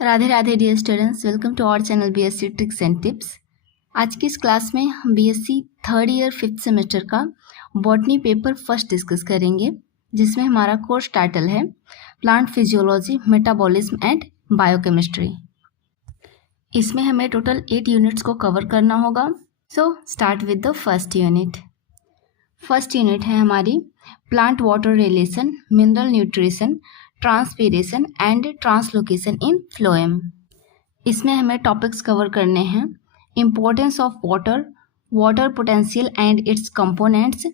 Radhe Radhe dear students, welcome to our channel BSc tricks and tips. आज की इस class में हम BSc third year fifth semester का बॉटनी पेपर फर्स्ट डिस्कस करेंगे, जिसमें हमारा कोर्स टाइटल है plant physiology, metabolism and biochemistry. इसमें हमें टोटल 8 यूनिट्स को कवर करना होगा। So start with the first unit. First unit है हमारी plant water relation, mineral nutrition, transpiration and translocation in phloem. इसमें हमें टॉपिक्स कवर करने हैं: importance of water, water potential and its components,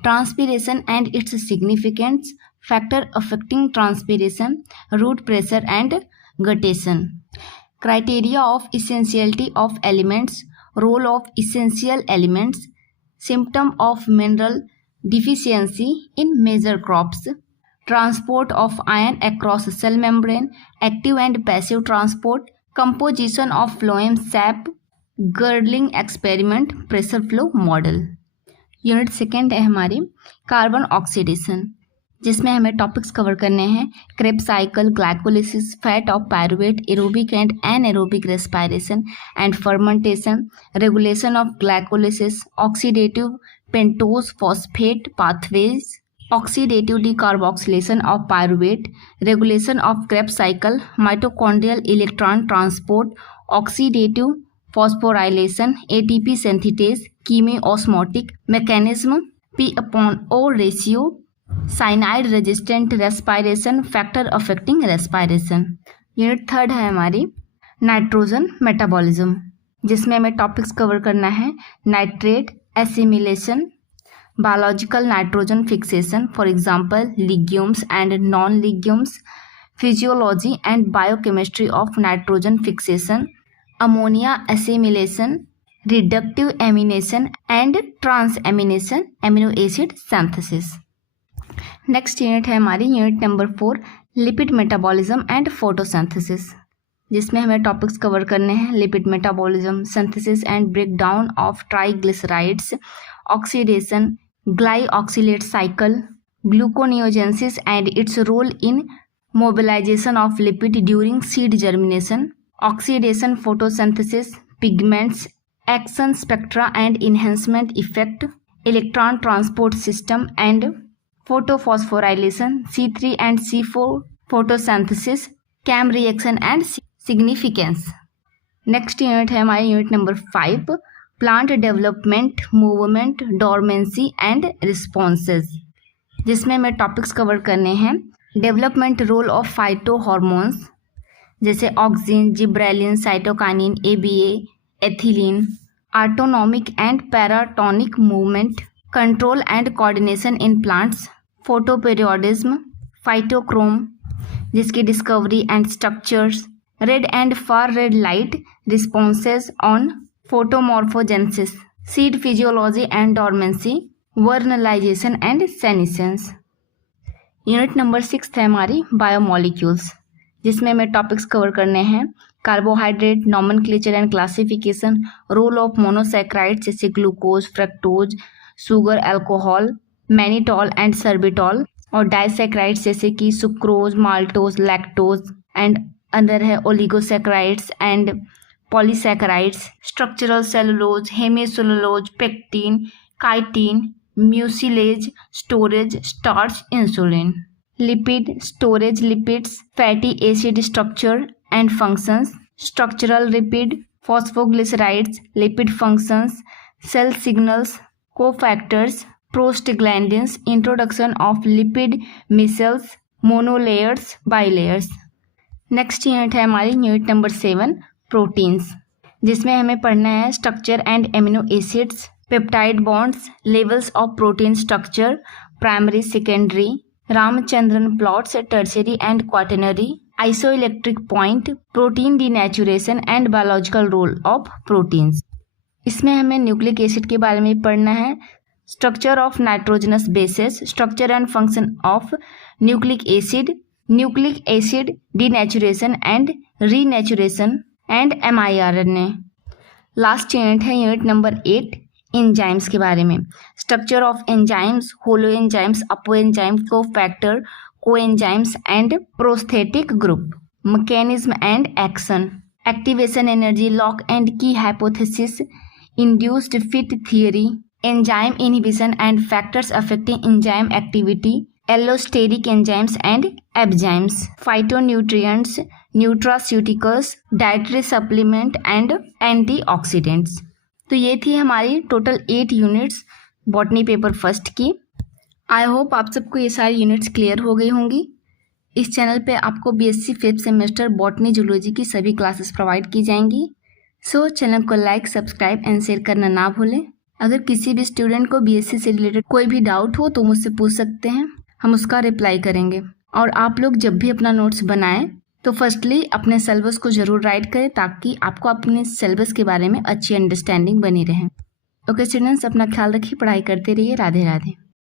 transpiration and its significance, factor affecting transpiration, root pressure and guttation, criteria of essentiality of elements, role of essential elements, symptom of mineral deficiency in major crops, transport of iron across cell membrane, active and passive transport, composition of phloem sap, girdling experiment, pressure flow model। Unit second है हमारी carbon oxidation, जिसमें हमें topics cover करने हैं: Krebs cycle, glycolysis, fate of pyruvate, aerobic and anaerobic respiration and fermentation, regulation of glycolysis, oxidative pentose phosphate pathways, oxidative decarboxylation of pyruvate, regulation of Krebs cycle, mitochondrial electron transport, oxidative phosphorylation, ATP synthetase, chemiosmotic mechanism, P/O ratio, cyanide resistant respiration, factor affecting respiration. Unit third है हमारी nitrogen metabolism, जिसमें हमें topics cover करना है: nitrate assimilation, biological nitrogen fixation, for example legumes and non legumes, physiology and biochemistry of nitrogen fixation, ammonia assimilation, reductive amination and transamination, amino acid synthesis. Next unit है हमारी unit number 4, lipid metabolism and photosynthesis, जिसमें हमें topics cover करने हैं: lipid metabolism, synthesis and breakdown of triglycerides, oxidation, glyoxylate cycle, gluconeogenesis and its role in mobilisation of lipid during seed germination, oxidation, photosynthesis, pigments, action spectra and enhancement effect, electron transport system and photophosphorilation, C3 and C4 photosynthesis, CAM reaction and significance। Next unit है हमारी unit number 5, plant development, movement, dormancy and responses, जिसमें हमें topics cover करने हैं: development role of phytohormones जैसे auxin, gibberellin, cytokinin, ABA, ethylene, autonomic and paratonic movement, control and coordination in plants, photoperiodism, phytochrome जिसकी discovery and structures, red and far red light responses on photomorphogenesis, seed physiology and dormancy, vernalization and senescence. Unit number 6 है हमारी biomolecules, जिसमें हमें topics cover करने हैं: carbohydrate, nomenclature and classification, role of monosaccharides जैसे glucose, fructose, sugar, alcohol, mannitol and sorbitol, और disaccharides जैसे कि सुक्रोज, माल्टोज, लैक्टोज एंड अंदर है oligosaccharides and polysaccharides, structural cellulose, hemicellulose, pectin, chitin, mucilage, storage, starch, insulin. Lipid, storage lipids, fatty acid structure and functions, structural lipid, phosphoglycerides, lipid functions, cell signals, cofactors, prostaglandins, introduction of lipid micelles, monolayers, bilayers. Next unit है हमारी unit number 7, proteins, जिसमें हमें पढ़ना है: structure and amino acids, peptide bonds, levels of protein structure, primary, secondary, Ramachandran plots, tertiary and quaternary, isoelectric point, protein denaturation and biological role of proteins. इसमें हमें nucleic acid के बारे में पढ़ना है: structure of nitrogenous bases, structure and function of nucleic acid denaturation and renaturation and mRNA। Last unit है unit number 8, enzymes के बारे में: structure of enzymes, holoenzymes, अपोएंजाइम्स, cofactor, coenzymes and prosthetic group. mechanism and action, activation energy, lock and key hypothesis, induced fit theory, enzyme inhibition and factors affecting enzyme activity, allosteric enzymes and enzymes, phytonutrients, nutraceuticals, dietary supplement and antioxidants। तो ये थी हमारी total 8 units botany paper first की। I hope आप सबको ये सारी units clear हो गई होंगी। इस चैनल पे आपको BSc 5th semester botany zoology की सभी क्लासेस प्रोवाइड की जाएंगी। सो चैनल को लाइक, सब्सक्राइब एंड शेयर करना ना भूलें। अगर किसी भी स्टूडेंट को बीएससी से रिलेटेड कोई भी डाउट हो तो मुझसे पूछ सकते हैं, हम उसका रिप्लाई करेंगे। और आप लोग जब भी अपना नोट्स बनाएं तो फर्स्टली अपने सिलेबस को ज़रूर राइट करें ताकि आपको अपने सिलेबस के बारे में अच्छी अंडरस्टैंडिंग बनी रहे। ओके स्टूडेंट्स, अपना ख्याल रखिए, पढ़ाई करते रहिए। राधे राधे।